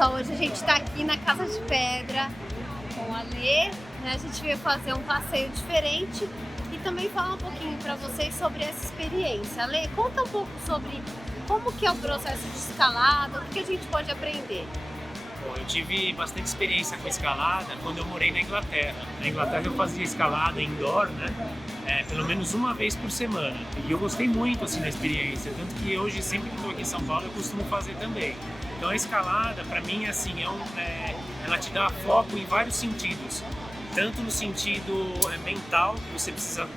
pessoal, hoje a gente está aqui na Casa de Pedra com a Lê, né? A gente veio fazer um passeio diferente e também falar um pouquinho para vocês sobre essa experiência. Lê, conta um pouco sobre como que é o processo de escalada, o que a gente pode aprender. Bom, eu tive bastante experiência com escalada quando eu morei na Inglaterra. Na Inglaterra eu fazia escalada indoor, né? Pelo menos uma vez por semana. E eu gostei muito assim da experiência, tanto que hoje sempre que estou aqui em São Paulo eu costumo fazer também. Então a escalada para mim assim ela te dá foco em vários sentidos. Tanto no sentido mental, que você precisa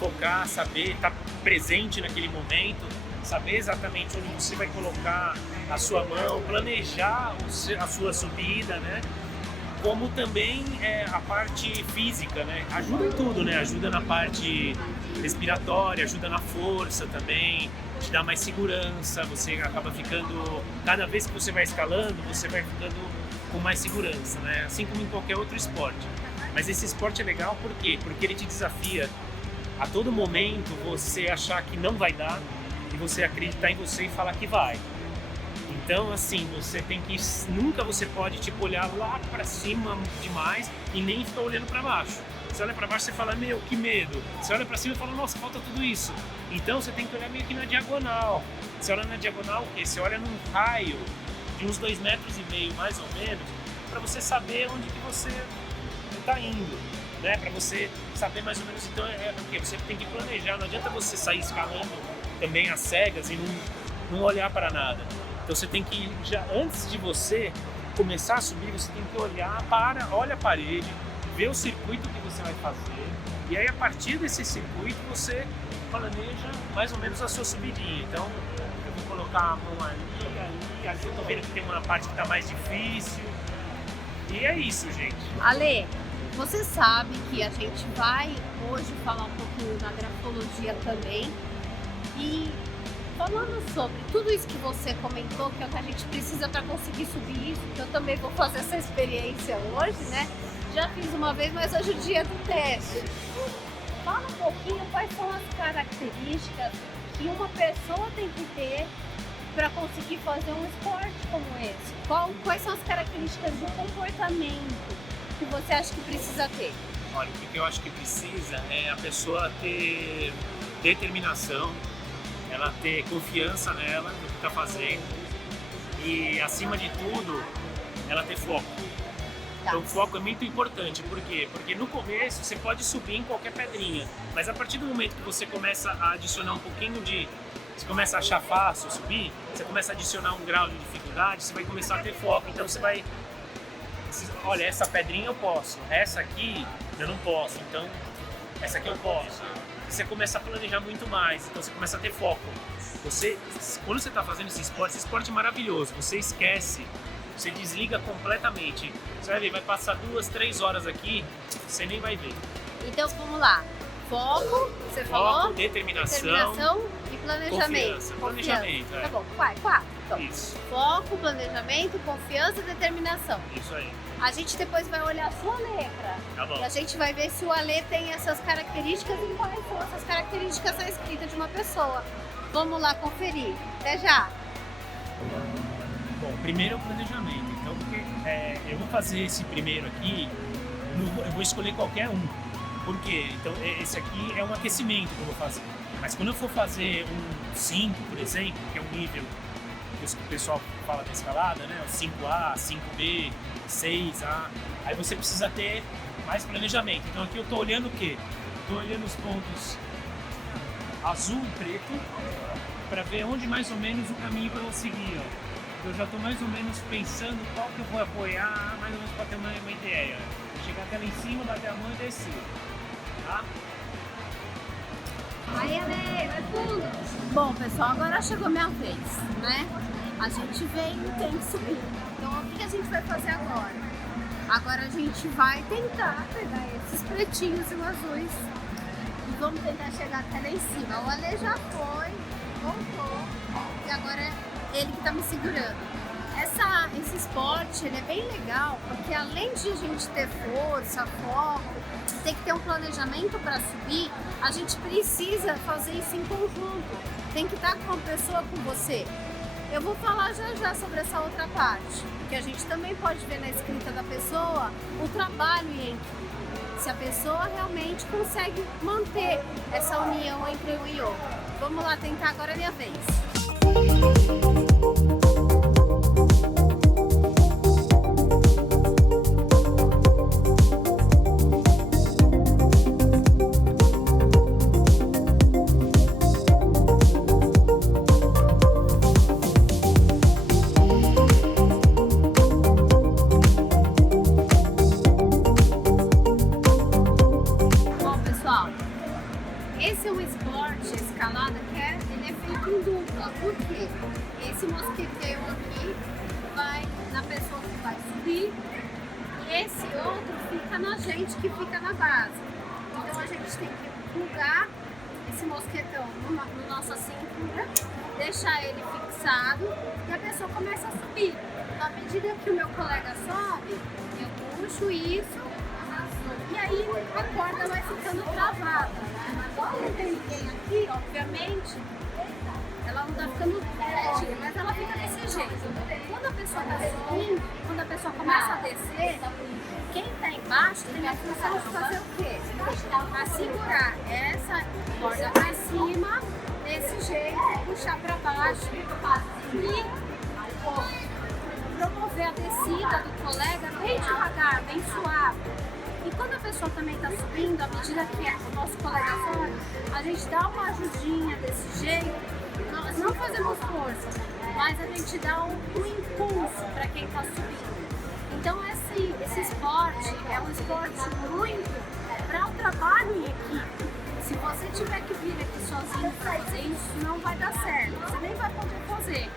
focar, saber, estar presente naquele momento, saber exatamente onde você vai colocar a sua mão, planejar a sua subida, né? Como também a parte física, né? Ajuda em tudo, né? Ajuda na parte respiratória, ajuda na força também, te dá mais segurança, você acaba ficando, cada vez que você vai escalando, você vai ficando com mais segurança, né? Assim como em qualquer outro esporte. Mas esse esporte é legal por quê? Porque ele te desafia a todo momento você achar que não vai dar e você acreditar em você e falar que vai. Então, assim, você tem que... Nunca você pode, tipo, olhar lá pra cima demais e nem ficar olhando pra baixo. Você olha pra baixo e fala, meu, que medo. Você olha pra cima e fala, nossa, falta tudo isso. Então, você tem que olhar meio que na diagonal. Você olha na diagonal o quê? Você olha num raio de uns 2,5 metros, mais ou menos, pra você saber onde que você tá indo, né? Pra você saber mais ou menos, então, o quê? Você tem que planejar. Não adianta você sair escalando também às cegas e não olhar para nada. Então você tem que, já antes de você começar a subir, você tem que olha a parede, ver o circuito que você vai fazer, e aí a partir desse circuito você planeja mais ou menos a sua subidinha. Então eu vou colocar a mão ali eu tô vendo que tem uma parte que está mais difícil, e é isso, gente. Ale, você sabe que a gente vai hoje falar um pouquinho da grafologia também, e falando sobre tudo isso que você comentou, que é o que a gente precisa para conseguir subir isso, que eu também vou fazer essa experiência hoje, né? Já fiz uma vez, mas hoje é o dia do teste. Fala um pouquinho quais são as características que uma pessoa tem que ter para conseguir fazer um esporte como esse. Quais são as características do comportamento que você acha que precisa ter? Olha, o que eu acho que precisa é a pessoa ter determinação, ela ter confiança nela, no que está fazendo, e acima de tudo, ela ter foco. Tá. Então o foco é muito importante, por quê? Porque no começo você pode subir em qualquer pedrinha, mas a partir do momento que você começa a adicionar um pouquinho você começa a achar fácil subir, você começa a adicionar um grau de dificuldade, você vai começar a ter foco, então você vai, olha, essa pedrinha eu posso, essa aqui eu não posso, então essa aqui eu posso. Você começa a planejar muito mais, então você começa a ter foco. Quando você está fazendo esse esporte é maravilhoso, você esquece, você desliga completamente. Você vai ver, vai passar 2, 3 horas aqui, você nem vai ver. Então vamos lá, foco, você falou? Determinação e planejamento. Confiança. Planejamento, Tá bom, 4. Então, isso. Foco, planejamento, confiança e determinação. Isso aí. A gente depois vai olhar a sua letra. Tá bom. E a gente vai ver se o Ale tem essas características e quais são essas características na escrita de uma pessoa. Vamos lá conferir. Até já! Bom, primeiro é o planejamento. Então, porque eu vou fazer esse primeiro aqui, eu vou escolher qualquer um. Por quê? Então, esse aqui é um aquecimento que eu vou fazer. Mas quando eu for fazer um 5, por exemplo, que é um nível que o pessoal fala da escalada, né? O 5A, 5B, 6A, aí você precisa ter mais planejamento. Então aqui eu estou olhando o quê? Estou olhando os pontos azul e preto para ver onde mais ou menos o caminho que eu vou seguir. Ó. Eu já estou mais ou menos pensando qual que eu vou apoiar, mais ou menos para ter uma ideia. Chegar até lá em cima, bater a mão e descer. Tá? Aí, Ale, vai fundo! Bom, pessoal, agora chegou minha vez, né? A gente veio e tem que subir. Então, o que a gente vai fazer agora? Agora a gente vai tentar pegar esses pretinhos e os azuis e vamos tentar chegar até lá em cima. O Ale já foi, voltou e agora é ele que tá me segurando. Esse esporte, ele é bem legal porque além de a gente ter força, foco, ter que ter um planejamento para subir, a gente precisa fazer isso em conjunto. Tem que estar com uma pessoa com você. Eu vou falar já sobre essa outra parte, que a gente também pode ver na escrita da pessoa o trabalho em equipe. Se a pessoa realmente consegue manter essa união entre um e outro. Vamos lá tentar, agora é minha vez. Esse é um esporte, a escalada, ele é feito em dupla. Por quê? Esse mosqueteiro aqui vai na pessoa que vai subir e esse outro fica na gente que fica na base. Então a gente tem que plugar esse mosquetão no nossa cintura, deixar ele fixado e a pessoa começa a subir. Então, à medida que o meu colega sobe, eu puxo isso e aí a corda vai ficando travada. Como não tem ninguém aqui, obviamente, ela não tá ficando retinha, mas ela fica desse jeito. Quando a pessoa tá subindo, quando a pessoa começa a descer, quem tá embaixo tem a função de fazer o quê? A segurar essa corda pra cima, desse jeito, puxar pra baixo e promover a descida do colega bem devagar, bem suave. E quando a pessoa também está subindo, à medida que o nosso colega sobe, a gente dá uma ajudinha desse jeito, nós não fazemos força, mas a gente dá um impulso para quem está subindo. Então esse esporte é um esporte muito para o trabalho em equipe. Se você tiver que vir aqui sozinho fazer isso, não vai dar certo, você nem vai poder fazer.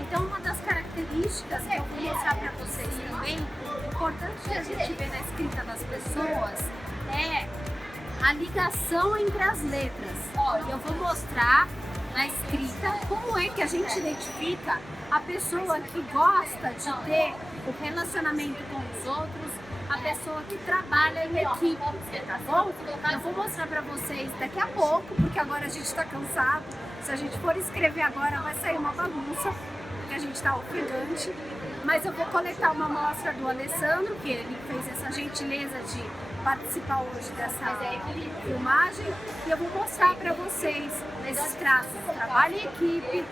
Então uma das características que eu vou mostrar para vocês também, importante que a gente vê na escrita das pessoas é a ligação entre as letras. Eu vou mostrar na escrita como é que a gente identifica a pessoa que gosta de ter o relacionamento com os outros, a pessoa que trabalha em equipe, tá bom? Eu vou mostrar pra vocês daqui a pouco, porque agora a gente tá cansado. Se a gente for escrever agora vai sair uma bagunça, porque a gente tá ofegante. Mas eu vou coletar uma amostra do Alessandro, que ele fez essa gentileza de participar hoje dessa filmagem, e eu vou mostrar para vocês esses traços do trabalho em equipe,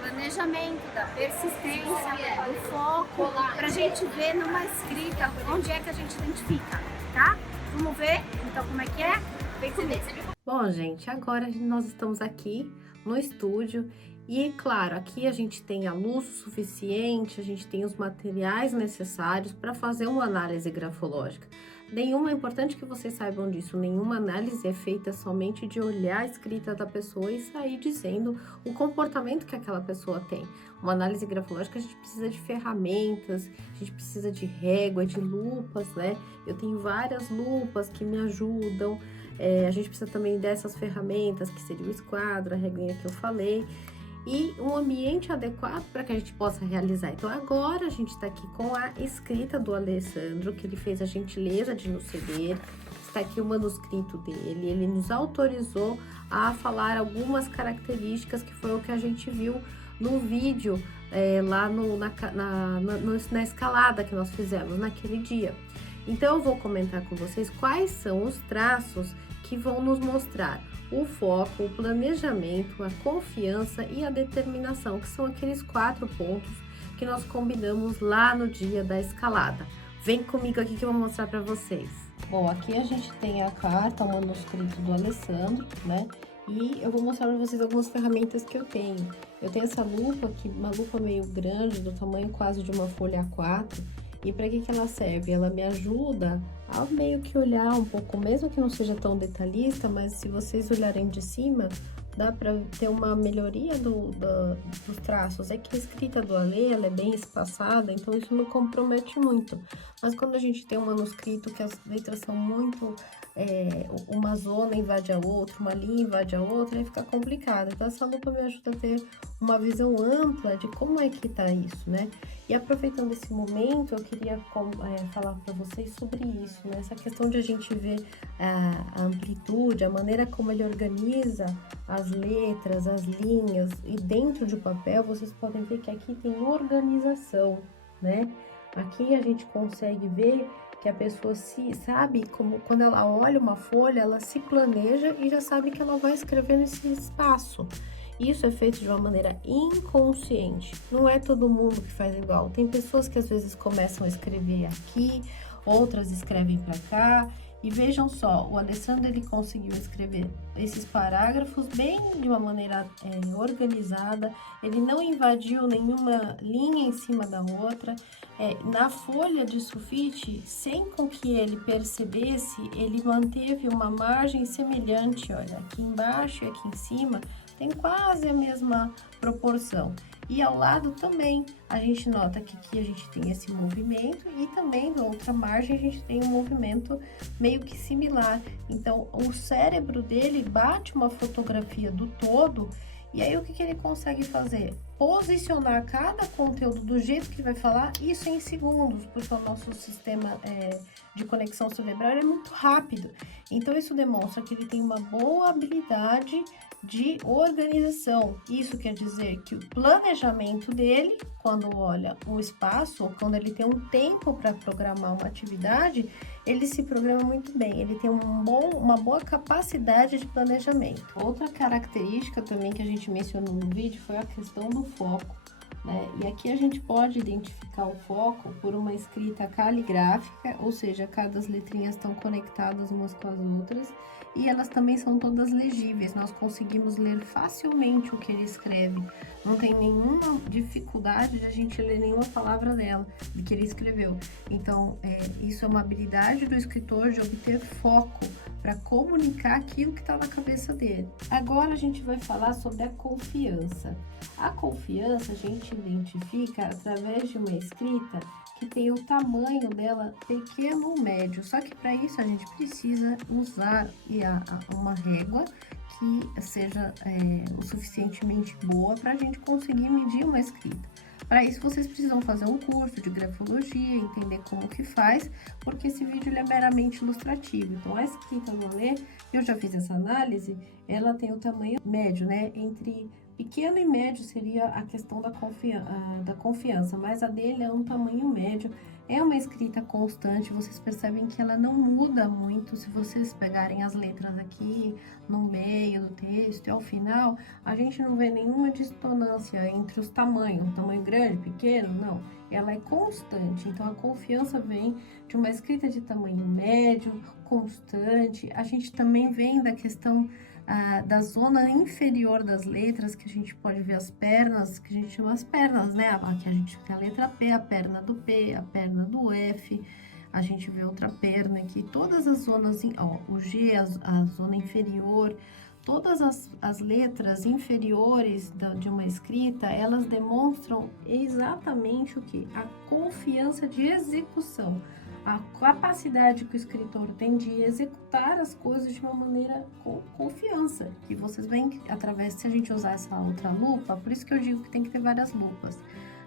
planejamento, da persistência, do foco, para a gente ver numa escrita onde é que a gente identifica, tá? Vamos ver então como é que é? Vem comigo. Bom, gente, agora nós estamos aqui no estúdio. E, claro, aqui a gente tem a luz suficiente, a gente tem os materiais necessários para fazer uma análise grafológica. É importante que vocês saibam disso, nenhuma análise é feita somente de olhar a escrita da pessoa e sair dizendo o comportamento que aquela pessoa tem. Uma análise grafológica a gente precisa de ferramentas, a gente precisa de régua, de lupas, né? Eu tenho várias lupas que me ajudam, a gente precisa também dessas ferramentas, que seria o esquadro, a reguinha que eu falei, e um ambiente adequado para que a gente possa realizar. Então agora a gente está aqui com a escrita do Alessandro, que ele fez a gentileza de nos ceder. Está aqui o manuscrito dele, ele nos autorizou a falar algumas características que foi o que a gente viu no vídeo lá na escalada que nós fizemos naquele dia. Então eu vou comentar com vocês quais são os traços que vão nos mostrar o foco, o planejamento, a confiança e a determinação, que são aqueles 4 pontos que nós combinamos lá no dia da escalada. Vem comigo aqui que eu vou mostrar para vocês. Bom, aqui a gente tem a carta, o manuscrito do Alessandro, né? E eu vou mostrar para vocês algumas ferramentas que eu tenho. Eu tenho essa lupa aqui, uma lupa meio grande, do tamanho quase de uma folha A4. E para que ela serve? Ela me ajuda a meio que olhar um pouco, mesmo que não seja tão detalhista, mas se vocês olharem de cima, dá para ter uma melhoria dos traços. É que a escrita do Ale, ela é bem espaçada, então isso não compromete muito. Mas quando a gente tem um manuscrito que as letras são muito uma zona invade a outra, uma linha invade a outra, aí fica complicado. Então essa lupa me ajuda a ter uma visão ampla de como é que tá isso, né? E aproveitando esse momento, eu queria falar para vocês sobre isso, né? Essa questão de a gente ver a amplitude, a maneira como ele organiza as letras, as linhas, e dentro de papel vocês podem ver que aqui tem organização, né? Aqui a gente consegue ver que a pessoa sabe, como quando ela olha uma folha, ela se planeja e já sabe que ela vai escrever nesse espaço. Isso é feito de uma maneira inconsciente, não é todo mundo que faz igual. Tem pessoas que às vezes começam a escrever aqui, outras escrevem para cá. E vejam só, o Alessandro ele conseguiu escrever esses parágrafos bem de uma maneira organizada, ele não invadiu nenhuma linha em cima da outra. Na folha de sulfite, sem com que ele percebesse, ele manteve uma margem semelhante, olha, aqui embaixo e aqui em cima, tem quase a mesma proporção. E ao lado também, a gente nota que aqui a gente tem esse movimento e também na outra margem a gente tem um movimento meio que similar. Então, o cérebro dele bate uma fotografia do todo e aí o que ele consegue fazer? Posicionar cada conteúdo do jeito que vai falar, isso em segundos, porque o nosso sistema de conexão cerebral é muito rápido. Então, isso demonstra que ele tem uma boa habilidade de organização. Isso quer dizer que o planejamento dele, quando olha o espaço, ou quando ele tem um tempo para programar uma atividade, ele se programa muito bem, ele tem uma boa capacidade de planejamento. Outra característica também que a gente mencionou no vídeo foi a questão do foco, né? E aqui a gente pode identificar o foco por uma escrita caligráfica, ou seja, cada as letrinhas estão conectadas umas com as outras e elas também são todas legíveis, nós conseguimos ler facilmente o que ele escreve, não tem nenhuma dificuldade de a gente ler nenhuma palavra dela, do que ele escreveu. Então, isso é uma habilidade do escritor de obter foco para comunicar aquilo que está na cabeça dele. Agora a gente vai falar sobre a confiança. A confiança a gente identifica através de uma escrita que tem o tamanho dela pequeno ou médio, só que para isso a gente precisa usar uma régua que seja o suficientemente boa para a gente conseguir medir uma escrita. Para isso vocês precisam fazer um curso de grafologia, entender como que faz, porque esse vídeo ele é meramente ilustrativo. Então a escrita no Alê, eu já fiz essa análise, ela tem o tamanho médio, né? Entre pequeno e médio seria a questão da confiança, mas a dele é um tamanho médio. É uma escrita constante, vocês percebem que ela não muda muito. Se vocês pegarem as letras aqui no meio do texto e ao final, a gente não vê nenhuma dissonância entre os tamanhos, tamanho grande, pequeno, não. Ela é constante, então a confiança vem de uma escrita de tamanho médio, constante. A gente também vem da questão da zona inferior das letras, que a gente pode ver as pernas, que a gente chama as pernas, né? Aqui a gente tem a letra P, a perna do P, a perna do F, a gente vê outra perna aqui, todas as zonas, o G, a zona inferior, todas as letras inferiores de uma escrita, elas demonstram exatamente o que? A confiança de execução. A capacidade que o escritor tem de executar as coisas de uma maneira com confiança. E vocês veem através, se a gente usar essa outra lupa, por isso que eu digo que tem que ter várias lupas.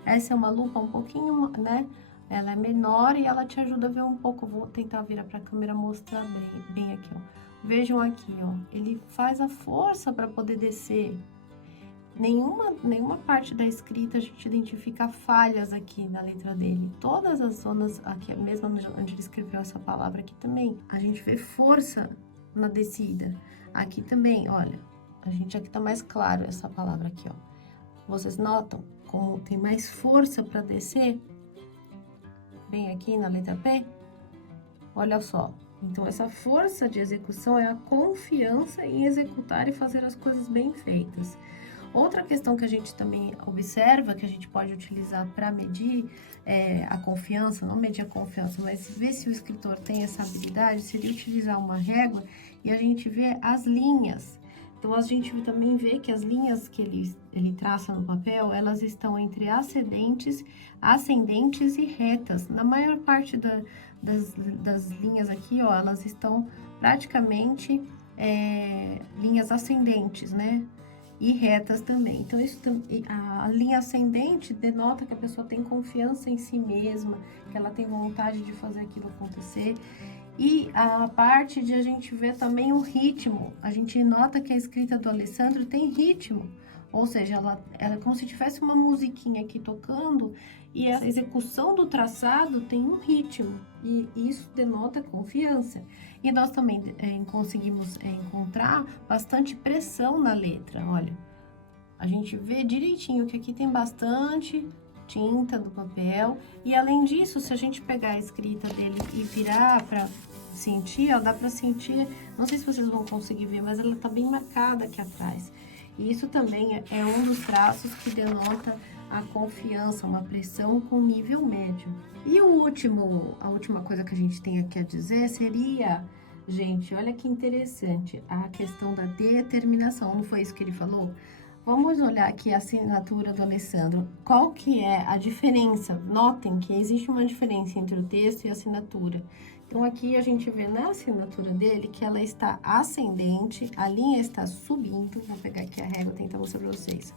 Essa é uma lupa um pouquinho, né? Ela é menor e ela te ajuda a ver um pouco. Vou tentar virar para a câmera mostrar bem aqui, ó. Vejam aqui, ó. Ele faz a força para poder descer. Nenhuma parte da escrita a gente identifica falhas aqui na letra dele. Todas as zonas, aqui mesmo onde ele escreveu essa palavra aqui também, a gente vê força na descida. Aqui também, olha, a gente aqui tá mais claro essa palavra aqui, ó. Vocês notam como tem mais força para descer? Bem aqui na letra P? Olha só. Então, essa força de execução é a confiança em executar e fazer as coisas bem feitas. Outra questão que a gente também observa, que a gente pode utilizar para medir a confiança, não medir a confiança, mas ver se o escritor tem essa habilidade, seria utilizar uma régua e a gente vê as linhas. Então, a gente também vê que as linhas que ele traça no papel, elas estão entre ascendentes e retas. Na maior parte das linhas aqui, ó, elas estão praticamente linhas ascendentes, né? E retas também. Então, a linha ascendente denota que a pessoa tem confiança em si mesma, que ela tem vontade de fazer aquilo acontecer. E a parte de a gente ver também o ritmo. A gente nota que a escrita do Alessandro tem ritmo. Ou seja, ela é como se tivesse uma musiquinha aqui tocando e a execução do traçado tem um ritmo. E isso denota confiança. E nós também conseguimos encontrar bastante pressão na letra. Olha, a gente vê direitinho que aqui tem bastante tinta do papel. E além disso, se a gente pegar a escrita dele e virar para sentir, ó, dá para sentir, não sei se vocês vão conseguir ver, mas ela tá bem marcada aqui atrás. E isso também é um dos traços que denota a confiança, uma pressão com nível médio. E a última coisa que a gente tem aqui a dizer seria, gente, olha que interessante, a questão da determinação, não foi isso que ele falou? Vamos olhar aqui a assinatura do Alessandro. Qual que é a diferença? Notem que existe uma diferença entre o texto e a assinatura. Então, aqui a gente vê na assinatura dele que ela está ascendente, a linha está subindo. Vou pegar aqui a régua e tentar mostrar para vocês.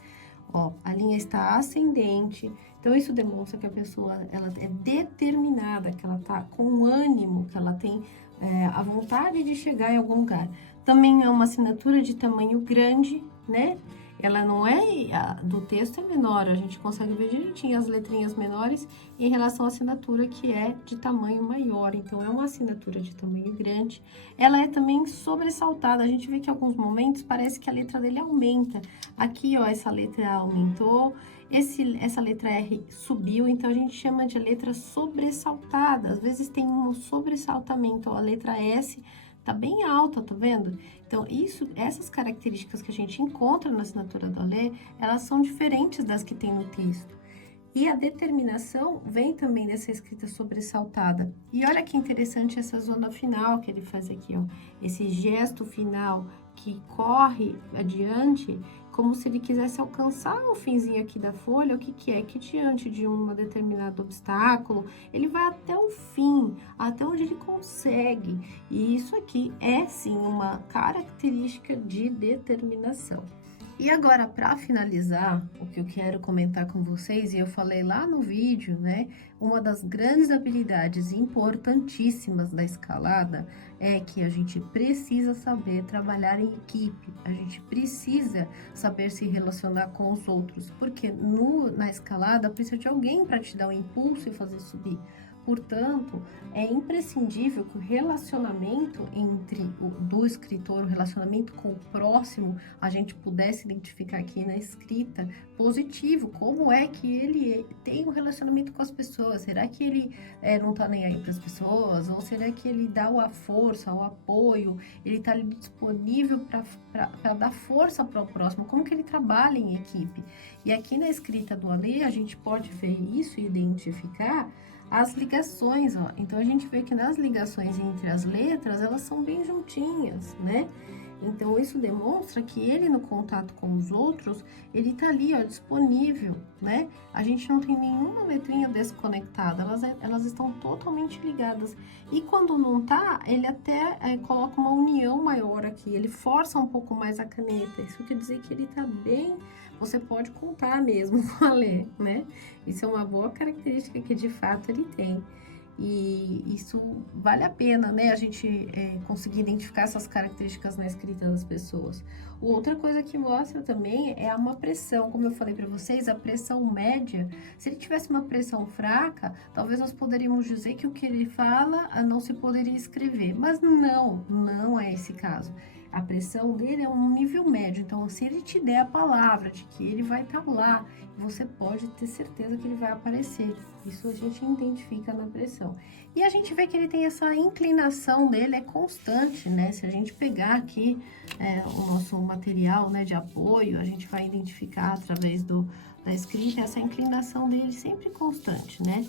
Ó, a linha está ascendente. Então, isso demonstra que a pessoa ela é determinada, que ela está com ânimo, que ela tem a vontade de chegar em algum lugar. Também é uma assinatura de tamanho grande, né? Ela não do texto é menor, a gente consegue ver direitinho as letrinhas menores em relação à assinatura que é de tamanho maior. Então, é uma assinatura de tamanho grande. Ela é também sobressaltada, a gente vê que em alguns momentos parece que a letra dele aumenta. Aqui, ó, essa letra aumentou, essa letra R subiu, então a gente chama de letra sobressaltada. Às vezes tem um sobressaltamento, ó, a letra S tá bem alta, tá vendo? Então, essas características que a gente encontra na assinatura do Alê, elas são diferentes das que tem no texto. E a determinação vem também dessa escrita sobressaltada. E olha que interessante essa zona final que ele faz aqui, ó. Esse gesto final que corre adiante, como se ele quisesse alcançar o finzinho aqui da folha. O que é? Que diante de um determinado obstáculo, ele vai até o fim, até onde ele consegue. E isso aqui é, sim, uma característica de determinação. E agora, para finalizar, o que eu quero comentar com vocês, e eu falei lá no vídeo, né? Uma das grandes habilidades importantíssimas da escalada é que a gente precisa saber trabalhar em equipe, a gente precisa saber se relacionar com os outros, porque na escalada precisa de alguém para te dar um impulso e fazer subir. Portanto, é imprescindível que o relacionamento do escritor, o relacionamento com o próximo, a gente pudesse identificar aqui na escrita positivo. Como é que ele tem um relacionamento com as pessoas? Será que ele não tá nem aí para as pessoas? Ou será que ele dá a força, o apoio? Ele tá ali disponível para dar força para o próximo? Como que ele trabalha em equipe? E aqui na escrita do Alê, a gente pode ver isso e identificar as ligações, ó. Então, a gente vê que nas ligações entre as letras, elas são bem juntinhas, né? Então, isso demonstra que ele, no contato com os outros, ele tá ali, ó, disponível, né? A gente não tem nenhuma letrinha desconectada, elas estão totalmente ligadas. E quando não tá, ele até coloca uma união maior aqui, ele força um pouco mais a caneta. Isso quer dizer que ele tá bem... Você pode contar mesmo com a Alê, né? Isso é uma boa característica que de fato ele tem. E isso vale a pena, né? A gente conseguir identificar essas características na escrita das pessoas. Outra coisa que mostra também é uma pressão. Como eu falei para vocês, a pressão média. Se ele tivesse uma pressão fraca, talvez nós poderíamos dizer que o que ele fala não se poderia escrever. Mas não é esse caso. A pressão dele é um nível médio, então se ele te der a palavra de que ele vai estar lá, você pode ter certeza que ele vai aparecer. Isso a gente identifica na pressão. E a gente vê que ele tem essa inclinação dele, é constante, né? Se a gente pegar aqui o nosso material, né, de apoio, a gente vai identificar através da escrita essa inclinação dele sempre constante, né?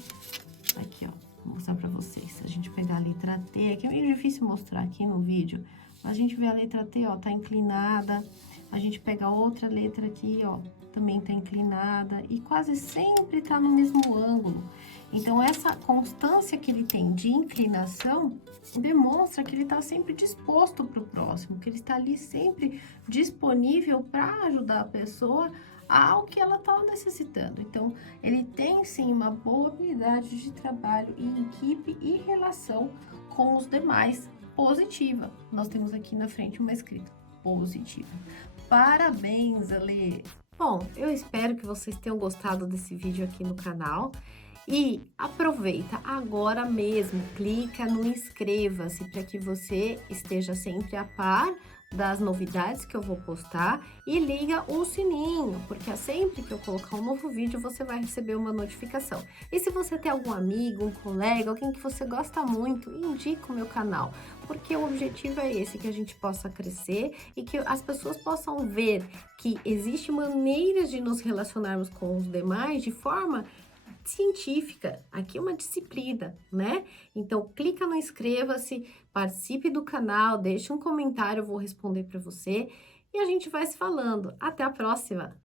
Aqui, ó, vou mostrar pra vocês. Se a gente pegar a letra T, aqui é meio difícil mostrar aqui no vídeo, a gente vê a letra T, ó, tá inclinada. A gente pega outra letra aqui, ó, também tá inclinada. E quase sempre tá no mesmo ângulo. Então, essa constância que ele tem de inclinação demonstra que ele está sempre disposto para o próximo, que ele está ali sempre disponível para ajudar a pessoa ao que ela está necessitando. Então, ele tem sim uma boa habilidade de trabalho em equipe e relação com os demais positiva. Nós temos aqui na frente uma escrita positiva. Parabéns, Ale! Bom, eu espero que vocês tenham gostado desse vídeo aqui no canal. E aproveita agora mesmo, clica no inscreva-se para que você esteja sempre a par das novidades que eu vou postar e liga o sininho, porque sempre que eu colocar um novo vídeo você vai receber uma notificação. E se você tem algum amigo, um colega, alguém que você gosta muito, indica o meu canal, porque o objetivo é esse, que a gente possa crescer e que as pessoas possam ver que existe maneiras de nos relacionarmos com os demais de forma científica. Aqui é uma disciplina, né? Então, clica no inscreva-se, participe do canal, deixe um comentário, eu vou responder para você e a gente vai se falando. Até a próxima!